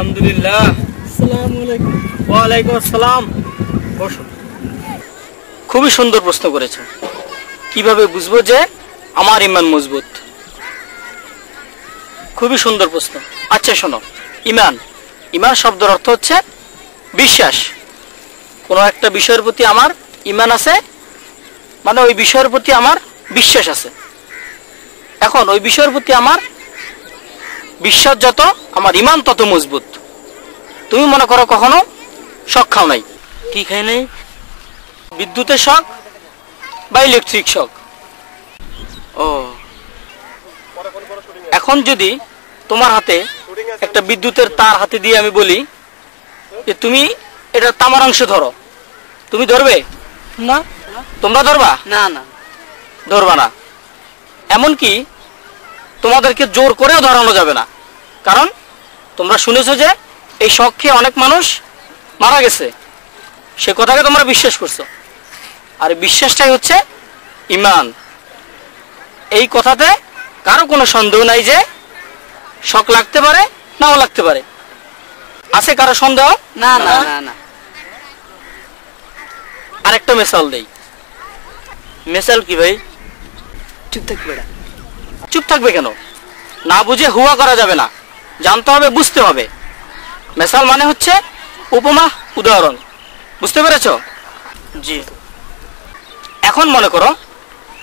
আলহামদুলিল্লাহ। আসসালামু আলাইকুম। ওয়ালাইকুম আসসালাম। বসো। খুবই সুন্দর প্রশ্ন করেছো। কিভাবে বুঝবো যে আমার ঈমান মজবুত? খুবই সুন্দর প্রশ্ন। আচ্ছা শোনো, ঈমান ঈমান শব্দের অর্থ হচ্ছে বিশ্বাস। কোনো একটা বিষয়ের প্রতি আমার ঈমান আছে, মানে ওই বিষয়ের প্রতি আমার বিশ্বাস আছে। এখন ওই বিষয়ের প্রতি আমার বিশ্বাস যত, আমার ঈমান তত মজবুত। তুমি মনে করো কখনো শক খাও নাই। কি খাই নাই? বিদ্যুতের শক বা ইলেকট্রিক শক। ও, এখন যদি তোমার হাতে একটা বিদ্যুতের তার হাতে দিয়ে আমি বলি যে তুমি এটা তামার অংশ ধরো, তুমি ধরবে? না। তোমরা ধরবা? না না, ধরবা না। এমনকি তোমাদেরকে জোর করেও ধরানো যাবে না, কারণ তোমরা শুনেছো যে এই শক খেয়ে অনেক মানুষ মারা গেছে। সে কথাকে তোমরা বিশ্বাস করছো, আর বিশ্বাসটাই হচ্ছে ঈমান। এই কথাতে কারো কোনো সন্দেহ নাই যে শক লাগতে পারে, নাও লাগতে পারে। আছে কারো সন্দেহ? না না না না। আরেকটা মেসাল দেই। মেসাল কি ভাই? চুপ থাক বেটা। চুপ থাকবে কেন? না বুঝে হুয়া করা যাবে না, জানতে হবে, বুঝতে হবে। মেসাল মানে হচ্ছে উপমা, উদাহরণ। বুঝতে পেরেছো? জি। এখন মনে করো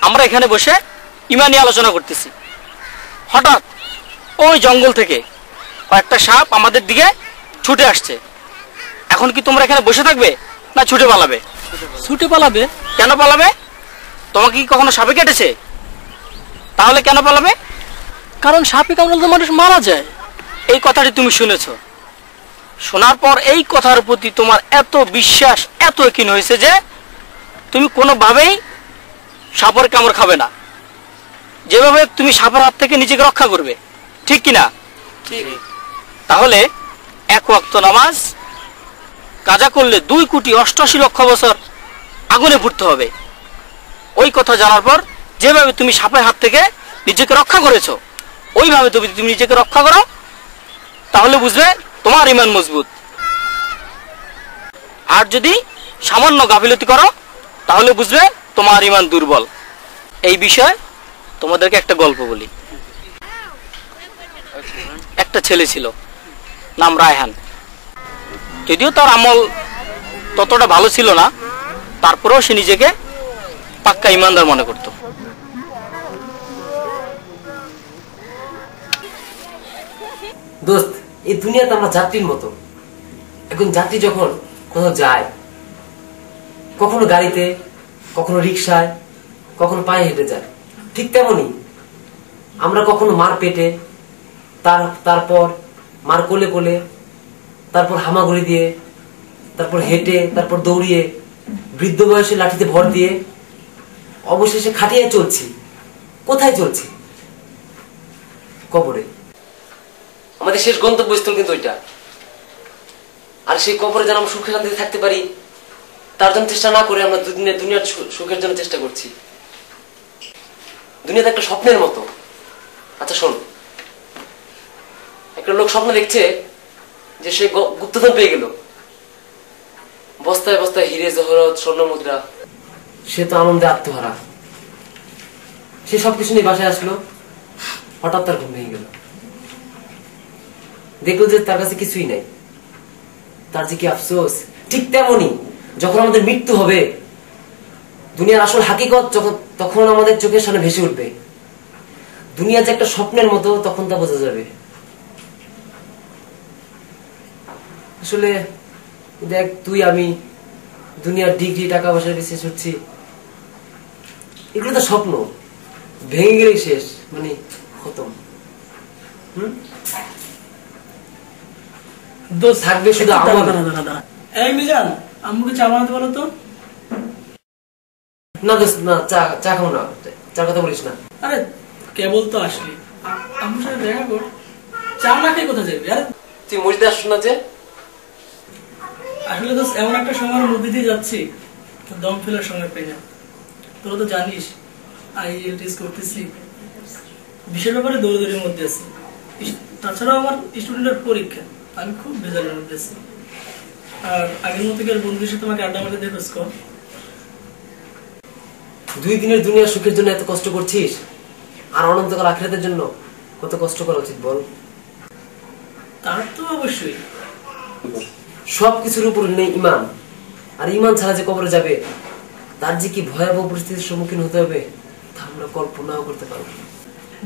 আমরা এখানে বসে ঈমান নিয়ে আলোচনা করতেছি। হঠাৎ ওই জঙ্গল থেকে কয়েকটা সাপ আমাদের দিকে ছুটে আসছে। এখন কি তোমরা এখানে বসে থাকবে না ছুটে পালাবে? ছুটে পালাবে। কেন পালাবে? তোমাকে কি কখনো সাপে কেটেছে? তাহলে কেন পালাবে? কারণ সাপে কামড়ালে তো মানুষ মারা যায়। এই কথাটি তুমি শুনেছো। শোনার পর এই কথার প্রতি তোমার এত বিশ্বাস, এত যকীন হয়েছে যে তুমি কোনোভাবেই সাপের কামড় খাবে না। যেভাবে তুমি সাপের হাত থেকে নিজেকে রক্ষা করবে, ঠিক কিনা? তাহলে এক ওয়াক্ত নামাজ কাজা করলে 2,88,00,000 বছর আগুনে পুড়তে হবে। ওই কথা জানার পর যেভাবে তুমি সাপের হাত থেকে নিজেকে রক্ষা করেছো, ওইভাবে তুমি নিজেকে রক্ষা করো, তাহলে বুঝবে তোমার ঈমান মজবুত। আর যদি সামান্য গাফিলতি করো, তাহলে বুঝবে তোমার ঈমান দুর্বল। এই বিষয়ে তোমাদেরকে একটা গল্প বলি। একটা ছেলে ছিল, নাম রায়হান। যদিও তার আমল ততটা ভালো ছিল না, তারপরেও সে নিজেকে পাক্কা ঈমানদার মনে করত। দোস্ত, এই দুনিয়াতে আমরা যাত্রীর মতো। এখন যাত্রী যখন কোথাও যায়, কখনো গাড়িতে, কখনো রিক্সায়, কখনো পায়ে হেঁটে যায়, ঠিক তেমনই আমরা কখনো মার পেটে, তারপর মার কোলে কোলে, তারপর হামাগুড়ি দিয়ে, তারপর হেঁটে, তারপর দৌড়িয়ে, বৃদ্ধ বয়সে লাঠিতে ভর দিয়ে, অবশেষে খাটিয়ে চলছি। কোথায় চলছি? কবরে। আমাদের শেষ গন্তব্যস্থল কিন্তু ওইটা। আর সেই কবরে যেন আমরা সুখে শান্তিতে থাকতে পারি, তার জন্য চেষ্টা না করে আমরা দুনিয়ার সুখের জন্য চেষ্টা করছি। দুনিয়াতে একটা স্বপ্নের মতো। আচ্ছা শোন, একটা লোক স্বপ্ন দেখছে যে সে গুপ্তধন পেয়ে গেল, বস্তায় বস্তায় হিরে জহরত স্বর্ণ মুদ্রা। সে তো আনন্দে আত্মহারা। সে সবকিছু নিয়ে বাসায় আসলো, হঠাৎ তার ঘুম ভেঙে গেল। দেখলো যে তার কাছে কিছুই নাই। তার যে কি আফসোস। ঠিক তেমনই যখন আমাদের মৃত্যু হবে, দুনিয়ার আসল হাকিকত তখন আমাদের চোখের সামনে ভেসে উঠবে। দুনিয়া যে একটা স্বপ্নের মতো, তখন তা বোঝা যাবে। আসলে দেখ, তুই আমি দুনিয়ার ডিগ্রি, টাকা পয়সার পিছিয়ে ছুটছি, এগুলো তো স্বপ্ন। ভেঙে গেলেই শেষ, মানে খতম। থাকবে শুধু আমার। এই মিজান, আম্মুকে চা বানাতে বলো তো। না দোস্ত, না, চা খাও না, চার কথা বলিস না। আরে কেবল তো আসলি, আম্মুর সাথে দেখা কর। চা না খেয়ে কোথায় যাবি? আরে তুই মসজিদে আসছ না যে? আসলে তো এমন একটা সময়ের মধ্যে দিয়ে যাচ্ছি, দম ফেলার সময় পাই না। তোরা তো জানিস IELTS করতেছি, বিশের ব্যাপারে দৌড়দৌড়ির মধ্যে আছি। তাছাড়াও আমার স্টুডেন্টের পরীক্ষা, আমি খুব বেজারের মধ্যে আছি। আর আগের মতো কি আর বন্ধুদের সাথে তোমাকে আড্ডা মারতে দেখোস? 2 দিনের দুনিয়ার সুখের জন্য এত কষ্ট করছিস, আর অনন্তকাল আখিরাতের জন্য কত কষ্ট করা উচিত বল? তার তো অবশ্যই। সবকিছুর উপর নেই ইমান, আর ইমান ছাড়া যে কবরে যাবে তার যে কি ভয়াবহ পরিস্থিতির সম্মুখীন হতে হবে তা আমরা কল্পনাও করতে পারবো না।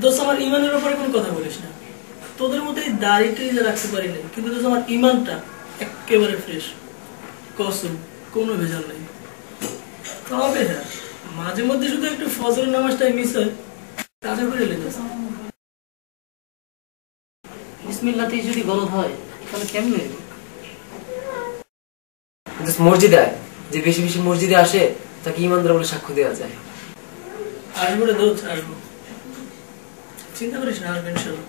দোস্ত, আমার ইমানের ব্যাপারে কোনো কথা বলিস না। তোদের মতো এই দাড়িটাই রাখতে পারি না, কিন্তু দোস্ত আমার ইমানটা একেবারে ফ্রেশ, কসম, কোনো ভেজাল নেই। তবে হ্যাঁ, মাঝে মধ্যে শুধু একটু ফজরের নামাজটাই মিস হয়, কাজে করে এলে দোস্ত। বিসমিল্লাহতেই যদি গলদ হয় তাহলে কেমনে? কিন্তু মসজিদে আয়, যে বেশি বেশি মসজিদে আসে তাকে ইমানদার বলে সাক্ষ্য দেওয়া যায়। আসবো রে দোস্ত, আসবো, চিন্তা করিস না, আসবেন ইনশাআল্লাহ।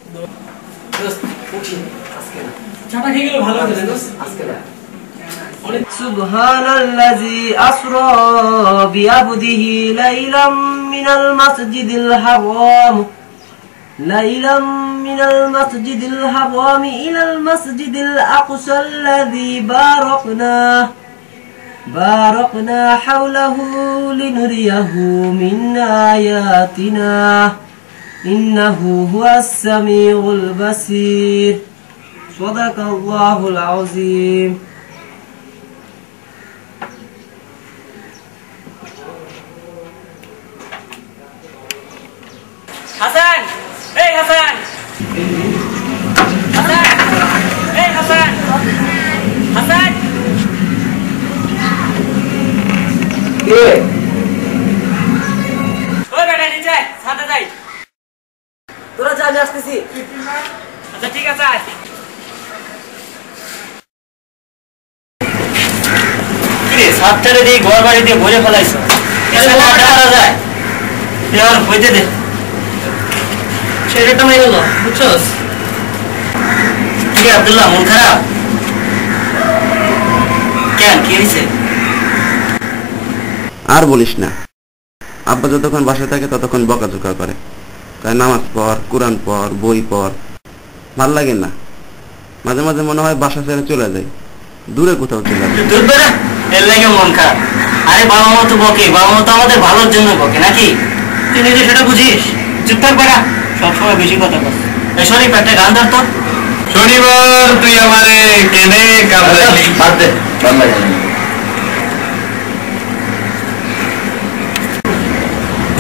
দোস্ত, উঠি, আজকে না। চাটা খেয়ে গেলে ভালো হবে দোস্ত। আজকে না। سبحان الذي أسرى بعبده ليلا من المسجد الحرام إلى المسجد الأقصى الذي باركنا حوله لنريه من آياتنا إنه هو السميع البصير صدق الله العظيم. হাসান, এই হাসান, হাসান, এই হাসান, হাসান। কে? ওই বেটা নিচে ছাদে যাই। তোরা যা, আমি আসতেছি। আচ্ছা ঠিক আছে, আয়। কিরে সাতটারে দিয়ে ঘর বাড়ি দিয়ে ভরে ফেলাইছ, এসে আড্ডা মারা যায়? এবার হইতে দে, সেটা মেয়ে গেল, বুঝছস? কি আব্দুল্লাহ, মন খারাপ কেন? কি হয়েছে? আর বলিস না, আব্বা যতক্ষণ বাসায় থাকে ততক্ষণ বকাঝোকা করে, তাই নামাজ পড়, কোরআন পড়, বই পড়, ভাল লাগে না। মাঝে মাঝে মনে হয় বাসা ছেড়ে চলে যাই, দূরে কোথাও চলে যাই। দূর বেড়া, এর লাগে মন খারাপ। আরে বাবা মা তো বকে, বাবা মা তো আমাদের ভালোর জন্য বকে নাকি? তুই নিজে সেটা বুঝিস? চুপ থাক বেড়া, সবসময় বেশি কথা বল। এই শরীফ একটা গান ধর তো। শনিবার তুই আমারে কেনে কামড়ালি। বাদ দে, ভাল লাগে না।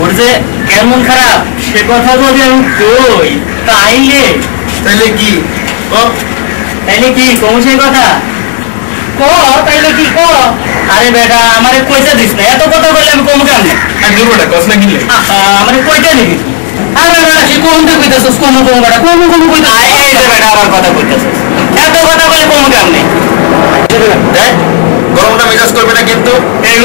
ওর যে কেমন খারাপ সে কথা যদি আমি কই তাইলে, তাহলে কি? তাইলে কি কম সে কথা ক? তাইলে কি ক? আরে বেটা, আমারে কইতে দিস না, এত কথা বললে আমি কম কেমনে? আর দুটোটা কস না কিনলে আমারে কইতে নিবি? আরে বেটা, সে কমতে কইতাছস, কম বেটা, কম কইতে। এই যে বেটা আবার কথা কইতাছস, এত কথা বলে কম কেমনে? গরমটা মেজাজ করবে না কিন্তু। এই